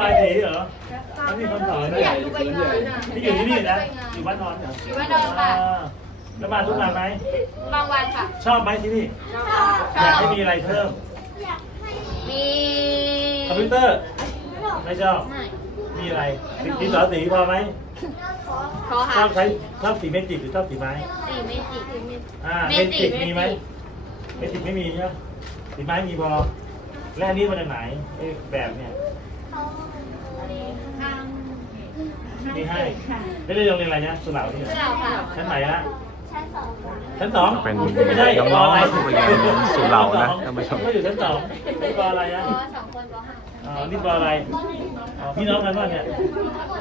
บายสีเหรอแล้วมีคนสอนไม่ด้วยอยากดูไปงานอะที่อยู่ที่นี่นะ อยู่บ้านนอนเหรออยู่บ้านนอนค่ะอ่าแล้วมาทุกวันไหมบางวันค่ะ ชอบไหมที่นี่อยากให้มีอะไรเพิ่ม มีคอมพิวเตอร์ ไม่ชอบไม่มีอะไรดินสอสีพอไหมขอชค่ะอบใช้ชอบสีเมจิกหรือชอบสีไม้ สี่เมจิอ่าเมเมจิจิกเมจิมีไหมเมจิกไม่มีใช่ไหมสีไม้มีพอและอันนี้มาจากไหนไอ้แบบเนี่ย ข้างมีให้ไม่ได้โรงเรียนอะไรนะสุเหร่านี่เหรอเสื้อค่ะชั้นไหนฮะชั้นสองค่ะชั้นสองเป็นไม่ใช่น้องๆปะไรผู้เรียนสุเหร่านะท่านผู้ชมไม่อยู่ชั้นสองนี่ปออะไรนะปสองคนปห้าอ๋อนี่ปออะไรอ๋อพี่น้องกันป่ะเนี่ย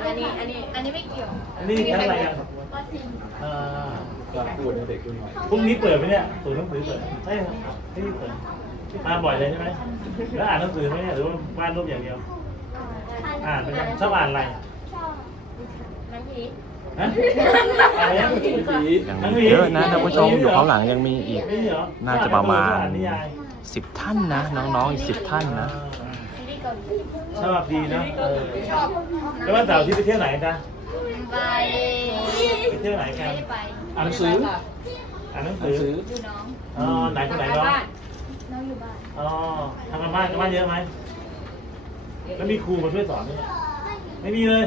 อันนี้อันนี้อันนี้ไม่เกี่ยวอันนี้ชั้นอะไรกันปสี่อ่าก็พูดให้เด็กรุ่นใหม่พรุ่งนี้เปิดไหมเนี่ยศูนย์หนังสือเปิดใช่ครับที่นี่เปิดมาบ่อยเลยใช่ไหมแล้วอ่านหนังสือไหมเนี่ยหรือว่าวาดรูปอย่างเดียว อ่านเป็นไงชอบอ่านอะไรนังพีฮะอะไรนะยังมีเยอะนะท่านผู้ชมอยู่ข้างหลังยังมีอีก ไม่มีเหรอน่าจะประมาณ อ่นนิยายสิบท่านนะ น้องๆอีกสิบท่านนะที่เกาหลีชอบดีนะเออชอบแล้ววันเสาร์ที่ไปเที่ยวไหนกันไปไปเที่ยวไหนกัไม่นได้ไปอ่านหนังสือ อ่านหนังหนัสืงอสือดูน้องอ๋อไหนคนไหนน้องน้องอยู่บ้านอ๋อทำกันบ้านกันบ้านเยอะไหม แล้วมีครูมาช่วยสอนไหมเนี่ยไม่มีเลย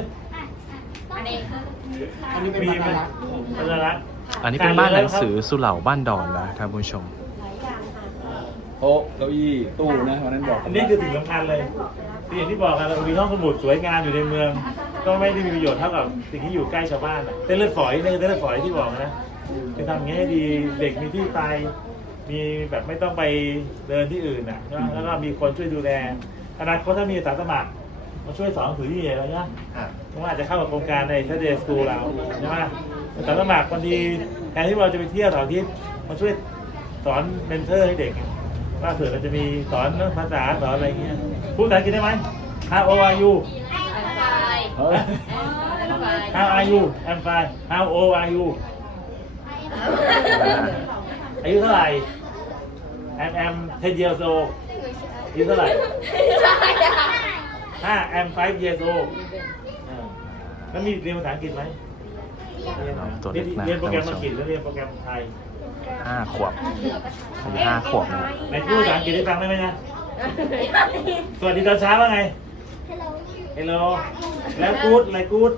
อันนี้อันนี้เป็นมีบรรไหมลักษ์บรรลักษ์อันนี้เป็นบ้านหนังสือสุเหร่าบ้านดอนนะท่านผู้ชม โต๊ะเก้าอี้ตู้นะวันนั้นบอกอันนี้คือสิ่งสำคัญเลยที่อย่างที่บอกกันเรามีห้องสมุดสวยงามอยู่ในเมือง ก็ไม่ได้มีประโยชน์เท่ากับสิ่งที่อยู่ใกล้ชาวบ้านอะเส้นเลือดฝอยเนี่ยคือเส้นเลือดฝอยที่บอกนะจะทำอย่างนี้ให้ดีเด็กมีที่ไปมีแบบไม่ต้องไปเดินที่อื่นอะนะแล้วก็มีคนช่วยดูแล อนาคตถ้ามีอาสาสมัครมาช่วยสอนหนังสือที่ใหญ่แล้วเนี่ยเพราะว่าอาจจะเข้ากับโครงการในเทเดสคูเราใช่ไหมอาสาสมัครบางทีแทนที่เราจะไปเที่ยวเสาร์อาทิตย์มาช่วยสอนเมนเทอร์ให้เด็กว่าเผื่อเราจะมีสอนเรื่องภาษาสอนอะไรเงี้ยพูดภาษาอังกฤษได้ไหม How old are you อันไฟเฮ้ยอันไฟ How are you I'm fine How old are you อายุเท่าไหร่ I'm I'm 10 years old อายุเท่าไหร่ใช่ค่ะห้า I'm five years old อ่าแล้วมีเรียนภาษาอังกฤษไหมเรียนตัวเล็กนะเรียนโปรแกรมท่านอัผู้งชมกฤษแล้วเรียนโปรแกรมไทยห้าขวบมีห้าขวบนะไหนพูดภาษาอังกฤษให้ฟังได้ไหมนะสวัสดีตอนเช้าว่าไง Hello แล้วกูดอะไรกูด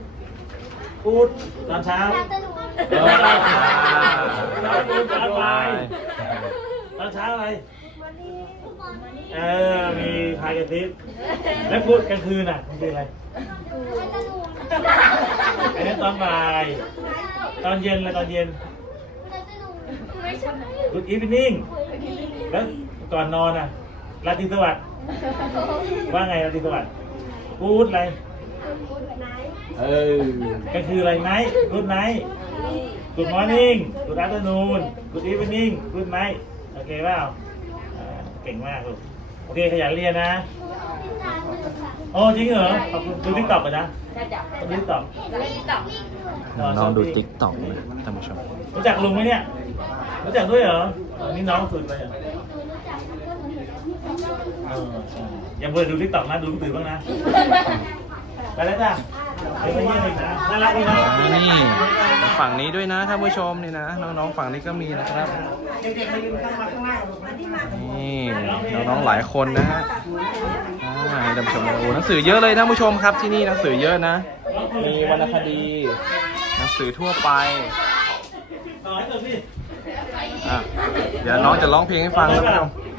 กูดตอนเช้าเออแล้วกูดตอนบ่าย ตอนเช้าอะไรเออมีพายกระติบแล้วกูดกลางคืนอะมันคืออะไรอันนั้นตอนบ่าย ตอนเย็นแล้วตอนเย็นไม่ใช่ Good evening แล้วก่อนนอนอะราตรีสวัสดิ์ว่าไงราตรีสวัสดิ์กูดอะไรเออกลางคืนอะไรไนท์กูดไนท์ Good morning Good afternoon Good evening Good night โอเคเปล่าอ่าเก่งมากลูกโอเคขยันเรียนนะ โอ้จริงเหรอขอบคุณดูทิกตอกกันนะจะจับดูทิกตอกติ๊กต็อกน้องๆดูติ๊กต็อกนะท่านผู้ชม รู้จักลุงไหมเนี่ย รู้จักด้วยเหรออ๋อนี่น้องสุดเลยเหรอเออใช่อย่าเปิดดูทิกตอกนะดูหนังสือบ้างนะ ไปแล้วจ้ะไปเยี่ยมอีก มีนี่ฝั่งนี้ด้วยนะท่านผู้ชมนี่นะ น้องๆฝั่งนี้ก็มีนะครับนี่น้องๆหลายคนนะฮะท่านผู้ชมโอ้หนังสือเยอะเลยท่านผู้ชมครับที่นี่หนังสือเยอะนะ มีวรรณคดี หนังสือทั่วไปอะเดี๋ยวน้องจะร้องเพลงให้ฟังนะ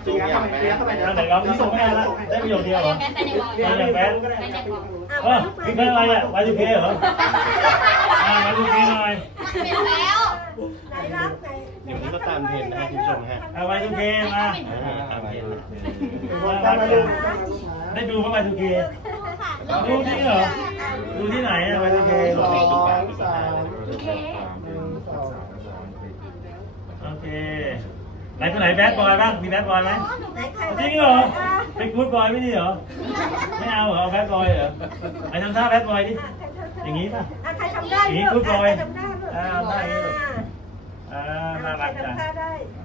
ท่านผู้ชมเอาไหนร้องนี่ส่งให้แล้วได้ประโยคเดียวเหรอแค่ในวอลมาอย่างแบดแค่ในวอลเออมีเพลงอะไรอะวายทูเคเหรออ่าวายทูเคหน่อยเป็นแล้วเดี๋ยวนี้ก็ตามเทรนด์นะคุณผู้ชมฮะเอาวายทูเคมาตามเทรนด์ได้ดูมั้ยวายทูเคดูจริงเหรอดูที่ไหนอะวายทูเคสองสาม โอเค ไหนคนไหนแบดบอยบ้าง มีแบดบอยไหมจริงเหรอ เป็นกู๊ดบอยไม่ดีเหรอ ไม่เอาเหรอ เอาแบดบอยเหรอไหนทำท่าแบดบอยดิ อย่างนี้ป่ะอะใครทำได้อย่างนี้ลูกู๊ดบอยใครทำได้ลูกอ่าได้อย่างนี้ลูกอ่าน่ารักใครจังทำท่าได้อ